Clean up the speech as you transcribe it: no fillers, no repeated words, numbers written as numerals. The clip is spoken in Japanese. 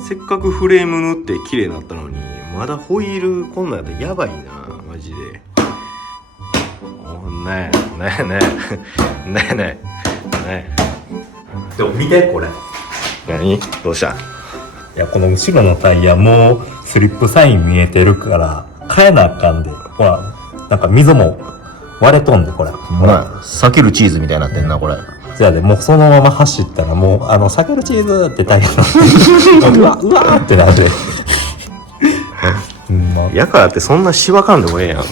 せっかくフレーム塗って綺麗になったのにまだホイールこんなんやったらやばいなマジで。ねえねえねえねえねえねえでも見てこれ。何どうした？いや、この後ろのタイヤもうスリップサイン見えてるから変えなあかんで。ほら、なんか溝も割れとんで、これ。ほら。避けるチーズみたいになってんなこれ。じゃあでもうそのまま走ったらもう避けるチーズってタイヤのうわーってなるで。やからってそんなしばかんでもええやん。